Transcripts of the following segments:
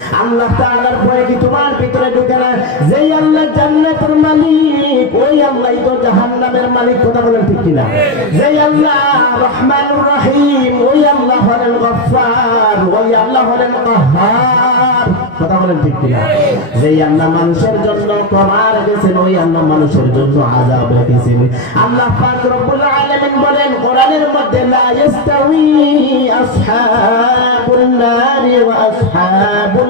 আল্লাহ তাআলার ভয় কি তোমার ভিতরে ঢুকে না? যেই আল্লাহ জান্নাতের মালিক, ওই আল্লাহ তো জাহান্নামের মালিক, কথা বলেন ঠিক কিনা? যেই আল্লাহ রহমানুর রহিম, ওই আল্লাহ হলেন গফফার, ওই আল্লাহ হলেন কাহ্হার কথা বলেন ঠিক কিনা? যেই আল্লাহ মানুষের জন্য ক্ষমা রেখেছেন ওই আল্লাহ মানুষের জন্য আযাব রেখেছেন আল্লাহ পাক রব্বুল আলামিন বলেন, কোরআনের মধ্যে লা ইস্তাউই আসহাবুন নারি ওয়া আসহাবুল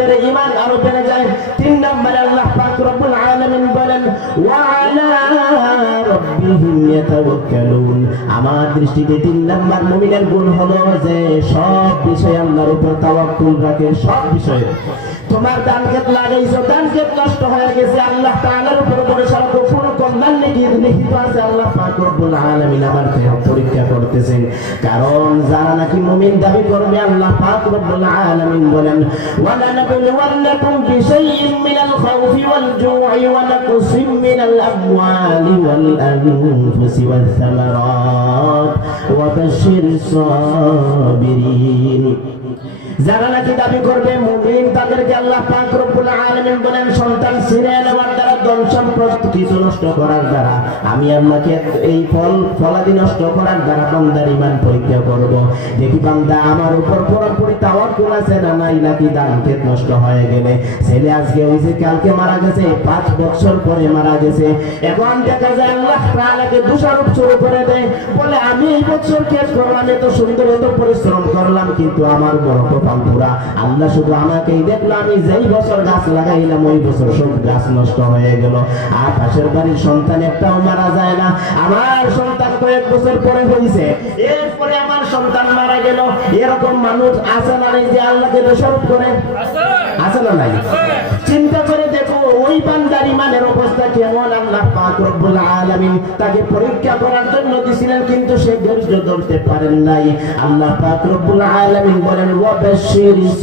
বেড়ে ঈমান আরও বেড়ে যায়। তিন নম্বরে আল্লাহ পাক রব্বুল আলামিন বলেন, ওয়া আলা রাব্বিহিম ইয়াতাওয়াক্কালুন। আমার দৃষ্টিতে তিন নম্বর মুমিনের গুণ হলো যে, সব বিষয়ে আল্লাহর উপর তাওয়াক্কুল রাখে, সব বিষয়ে। তোমার দান ক্ষেত লাগাইছো, দান ক্ষেত নষ্ট হয়ে গেছে, আল্লাহ তাআলার উপর ভরসা রাখো পুরো কল্যাণ লিখিত লিখিত আছে, আল্লাহ পাক রব্বুল আলামিন আমার পরীক্ষা করতেছেন। কারণ যারা নাকি মুমিন দাবি করবে, আল্লাহ পাক রব্বুল আলামিন বলেন ওয়ালা لنبلونكم بشيء من الخوف والجوع ونقص من الأموال والأنفس والثمرات؟ وبشر الصابرين. যারা নাকি দাবি করবে, মুমিন তাদেরকে আল্লাহ পাক রব্বুল আলামিন বলেন, সন্তান ছিনে নেওয়ার দ্বারা ধন সম্পদ কিছু নষ্ট করার দ্বারা। আমি আল্লাহকে এই ফল, ফলাদি নষ্ট করার দ্বারা বান্দার ইমান পরীক্ষা করব। দেখি বান্দা, আমার উপর পুরোপুরি তাওয়াক্কুল আছে না নাই, নাকি দান ক্ষেত নষ্ট হয়ে গেলে? ছেলে আজকে হইছে কালকে মারা গেছে, পাঁচ বছর পরে মারা গেছে। এখন দেখা যায় আল্লাহ তাআলাকে দোষারোপ শুরু করে দেয়। বলে, আমি এই বছর কেস করলাম, এত সুন্দর এত পরিশ্রম করলাম, কিন্তু আমার বড় পুরা আল্লাহ শুধু আমাকেই দেখল আমি যেই বছর গাছ লাগাইলাম ওই বছর সব গাছ নষ্ট হয়ে গেল। আর পাশের বাড়ির সন্তান একটাও মারা যায় না। আমার সন্তান কয়েক বছর পরে হয়েছে এরপরে আমার সন্তান মারা গেল। এরকম মানুষ আছে না নাই যে আল্লাহকে দোষারোপ করে? আছে। না নাই? চিন্তা করে ওই বান্দার ইমানের অবস্থা কেমন? আল্লাহ পাক রব্বুল আলামিন তাকে পরীক্ষা করার জন্য দিছিলেন, কিন্তু সে ধৈর্য ধরতে পারেন নাই। আল্লাহ পাক রব্বুল আলামিন বলেন ওয়া বাশশিরিস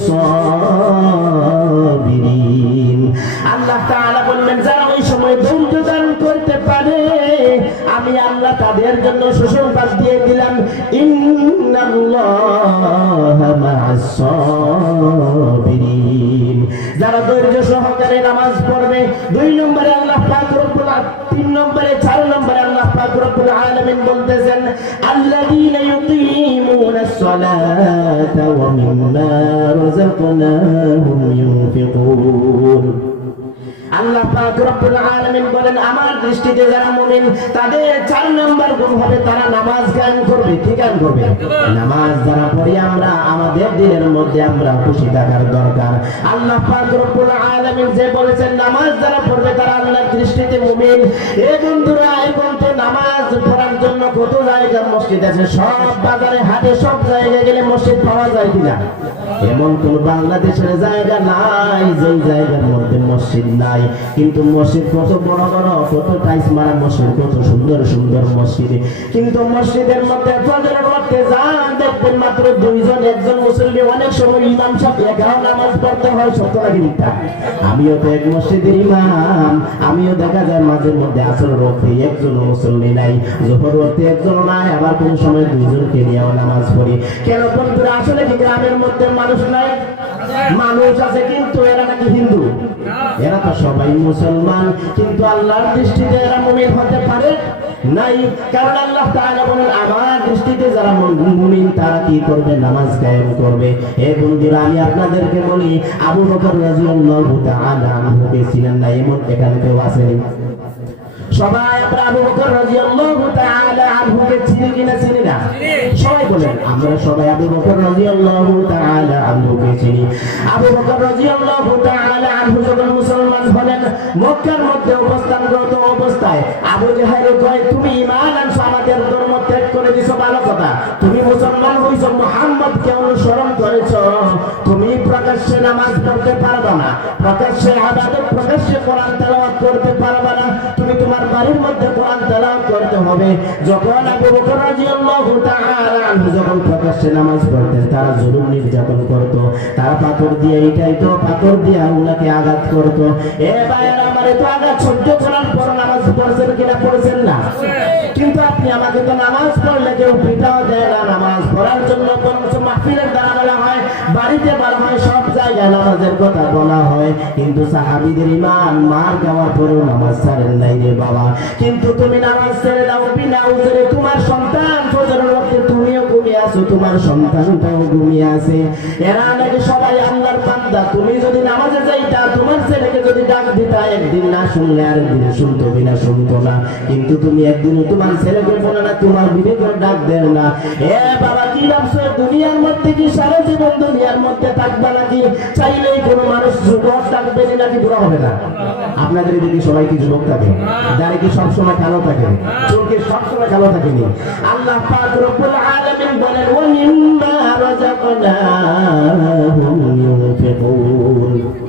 সাবিরিন। আল্লাহ তাআলা বললেন, যারা ওই সময় ধৈর্য ধারণ করতে পারে, আমি আল্লাহ তাদের জন্য সুসংবাদ দিয়ে দিলাম, ইন্নাল্লাহা মা'আস সাবিরিন যারা ধৈর্য সহকারে নামাজ পড়বে দুই নম্বরে আল্লাহ পাক রব্বুল তিন নম্বরে, চার নম্বরে আল্লাহ পাক রব্বুল আলামিন বলতেছেন, আল্লাযীনা ইউকিমুনাস সালাতা ওয়া মিম্মা রাযাকনাহুম ইউনফিকুন। আল্লাহ পাক রব্বুল আলামিন বলেন, আমার দৃষ্টিতে যারা মুমিন, তাদের চার নাম্বার গুণ হবে তারা নামাজ কায়েম করবে কি কায়েম করবে নামাজ যারা পড়ি আমরা, আমাদের দিনের মধ্যে আমরা খুশি থাকার দরকার। আল্লাহ পাক রব্বুল আলামিন যে বলেছেন, নামাজ যারা পড়বে তারা আল্লাহর দৃষ্টিতে মুমিন। এ বন্ধুরা এখন তো নামাজ পড়ার জন্য কত জায়গার মসজিদ আছে? সব বাজারে, হাটে, সব জায়গায় গেলে মসজিদ পাওয়া যায় কিনা? এমন কোন বাংলাদেশের জায়গা নাই, যেই জায়গার মধ্যে মসজিদ নাই। কিন্তু মসজিদ কত বড় বড়, কত টাইস মারা মসজিদ, কত সুন্দর সুন্দর মসজিদ। কিন্তু মসজিদের মধ্যে যান, দেখবেন মাত্র দুইজন, একজন মুসল্লি অনেক সময় ইমাম সাহেব এগারো নামাজ পড়তে হয় নাকি মিথ্যা? আমিও তো এক মসজিদের ইমাম, আমিও দেখা যায় মাঝে মধ্যে আসল রক্তে একজন মুসল্লি নাই, জোহর রক্তে একজন নাই, আবার কোন সময় দুইজনকে নিয়েও নামাজ পড়ি। কেন বন্ধুরা, আসলে কি গ্রামের মধ্যে মানুষ নাই। মানুষ আছে কিন্তু এরা নাকি হিন্দু। এরা তো সবাই মুসলমান, কিন্তু আল্লাহর দৃষ্টিতে এরা মুমিন হতে পারে নাই। কারণ আল্লাহ তাআলা বলেন, আমার দৃষ্টিতে যারা মুমিন, তারা কি করবে? নামাজ কায়েম করবে। হে বন্ধুরা, আমি আপনাদেরকে বলি, আবু বকর রাদিয়াল্লাহু তাআলা আনহুকে চিনেন না? এমন এখানে কেউ আসেনি। সবাই আমরা আবু বকর রাদিয়াল্লাহু আনহুকে চিনি কিনা চিনি না? সবাই বলেন, আমরা সবাই আবু বকর রাদিয়াল্লাহু তাআলা আনহুকে চিনি। আবু বকর রাদিয়াল্লাহু তাআলা আনহু যখন মুসলমান হলেন, মক্কার মধ্যে অবস্থানরত অবস্থায় আবু জাহেল কয়, তুমি ঈমান আনছো, আমাদের ধর্ম ত্যাগ করে দিছো, ভালো কথা। তুমি মুসলমান হইছো, মুহাম্মদকে অনুসরণ করেছ। তুমি প্রকাশ্যে নামাজ পড়তে পারবে না। প্রকাশ্যে আবাদত, প্রকাশ্যে কোরআন হবে। যখন আবু বকর রাদিয়াল্লাহু তাআলা আনহু যখন প্রকাশ্যে নামাজ পড়তেন, তারা জুলুম নির্যাতন করত, তারা পাথর দিয়ে এটাই তো পাথর দিয়ে উনাকে আঘাত করত। এ ভাইয়ের, আমারে তো আঘাত সহ্য করার পর নামাজ পড়ছেন কিনা পড়ছেন না? কিন্তু আপনি আমাকে তো নামাজ পড়লে কেউ পিঠাও বাড়িতে বার হয়, সব জায়গায় নামাজের কথা বলা হয়। কিন্তু সাহাবিদের ইমান মার গাওয়ার পরেও নামাজ ছাড়েন নাই রে বাবা। কিন্তু তুমি নামাজ ছেড়ে দাও, বিনা উজরে তোমার সন্তান ফজরের মধ্যে তুমিও ঘুমিয়ে আছো, তোমার সন্তানটাও ঘুমিয়ে আছে। এরা নাকি সবাই আল্লাহর বান্দা, তুমি যদি নামাজে তোমার যদি আপনাদের এদিকে সবাই কি যুবক থাকে? যারা কি সবসময় কালো থাকে? চোখে সবসময় কালো থাকেনি আল্লাহ বলেন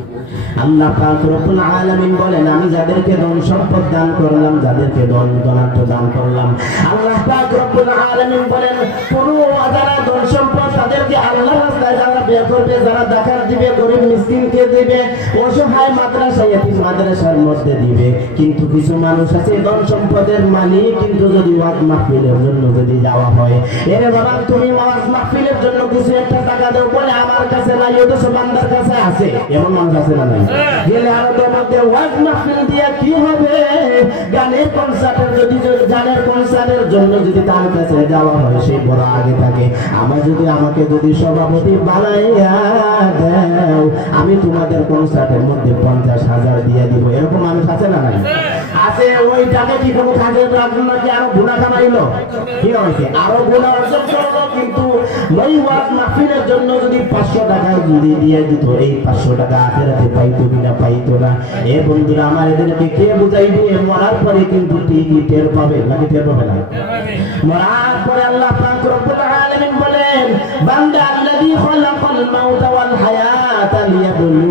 আল্লাহ পাক রব্বুল আলামিন বলেন, আমি যাদেরকে ধন সম্পদ দান করলাম, যাদেরকে ধন ধনাত্ম দান করলাম। আল্লাহ পাক রব্বুল আলামিন বলেন, কোন যারা ধন সম্পদ তাদেরকে আল্লাহ রাস্তায় যারা বের করবে, যারা দেখার দিবে, গরিব মিসকিনকে দিবে, অসহায় মাদ্রাসা ইতিম মাদ্রাসার মধ্যে দিবে। কিন্তু কিছু মানুষ আছে, ধন সম্পদের মালিক, কিন্তু যদি ওয়াজ মাহফিলের জন্য যদি যাওয়া হয়, এরে বাবা, তুমি ওয়াজ মাহফিলের জন্য কিছু একটা টাকা দেও, বলে আমার কাছে নাই, অথচ বান্দার কাছে আছে এমন মানুষ আছে না নাই? গেলে আরও তোর মধ্যে ওয়াজ মাহফিল দিয়ে কি হবে? গানের কনসার্টের যদি গানের কনসার্টের জন্য যদি তার কাছে যাওয়া হয় সেই বড় আগে থাকে। আমার যদি আমাকে যদি সভাপতি বানাইয়া দাও, আমি তোমাদের কনসার্টের মধ্যে পঞ্চাশ হাজার দিয়ে দিব। এরকম মানুষ আছে না নাই? আছে ওই টাকা কি কোনো আরও গুণা কি হয়েছে? আরও গুণা কিন্তু পাঁচশো টাকা যদি দিয়ে এই পাঁচশো টাকা পাইতো পাইতো না। এ আমার কে বুঝাইবে? মরার পরে কিন্তু টের পাবে নাকি টের পাবে না? মরার পরে আল্লাহ বান্দা আল্লাযী খালাকাল মাউতা ওয়াল হায়াতা লিয়াবলুয়াকুম আইয়ুকুম আহসানু আমালা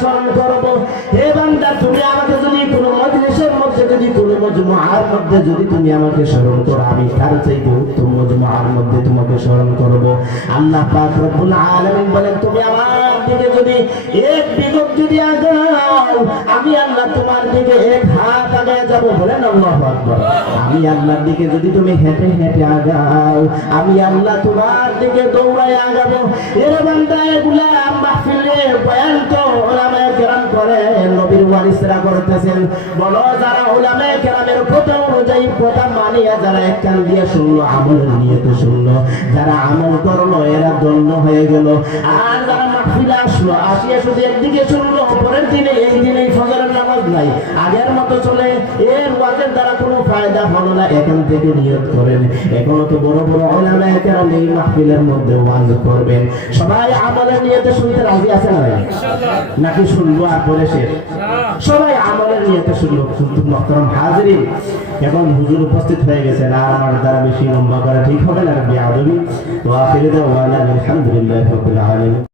স্মরণ করব। হে তুমি আমাকে যদি মধ্যে যদি আমাকে স্মরণ করো, আমি মধ্যে তোমাকে স্মরণ করব। আল্লাহ বলেন, তুমি আমার দিকে যদি এক বিগত যদি আগাও, আমি আল্লাহ তোমার দিকে এক হাত আগায় যাব আল্লাহু আমি আল্লাহর দিকে যদি তুমি হেঁটে হেঁটে আগাও, আমি আল্লাহ তোমার দিকে দৌড়ায় আগাবো। এর বয়ান তো কেরাম করে, নবীর ওয়ারিসরা করতেছেন। বলো, যারা ওলামায়ে কেরামের কথা অনুযায়ী মানিয়া যারা এক কান দিয়ে শুনলো, আমলের নিয়তে শুনলো, যারা আমল করল, এরা দণ্ড হয়ে গেল। আর যারা মাহফিলে আসলো আসিয়া শুধু একদিকে পরের দিনে এই দিনেই ফজরের নামাজ নাই। আগের মতো চলে এর ওয়াজের দ্বারা কোনো ফায়দা হলো না এখান থেকে নিয়ত করেন। এখনও তো বড় বড় ওলামা এই মাহফিলের মধ্যে ওয়াজ করবেন। সবাই আমলের নিয়তে শুনতে রাজি আছে না নাকি শুনব আর পরে শেষ? সবাই আমলের নিয়তে শুনলো কিন্তু মহতরম হাজিরি এখন হুজুর উপস্থিত হয়ে গেছেন আর আমার দ্বারা বেশি লম্বা করা ঠিক হবে না তো আখিরে আলহামদুলিল্লাহ রাব্বিল আলামিন।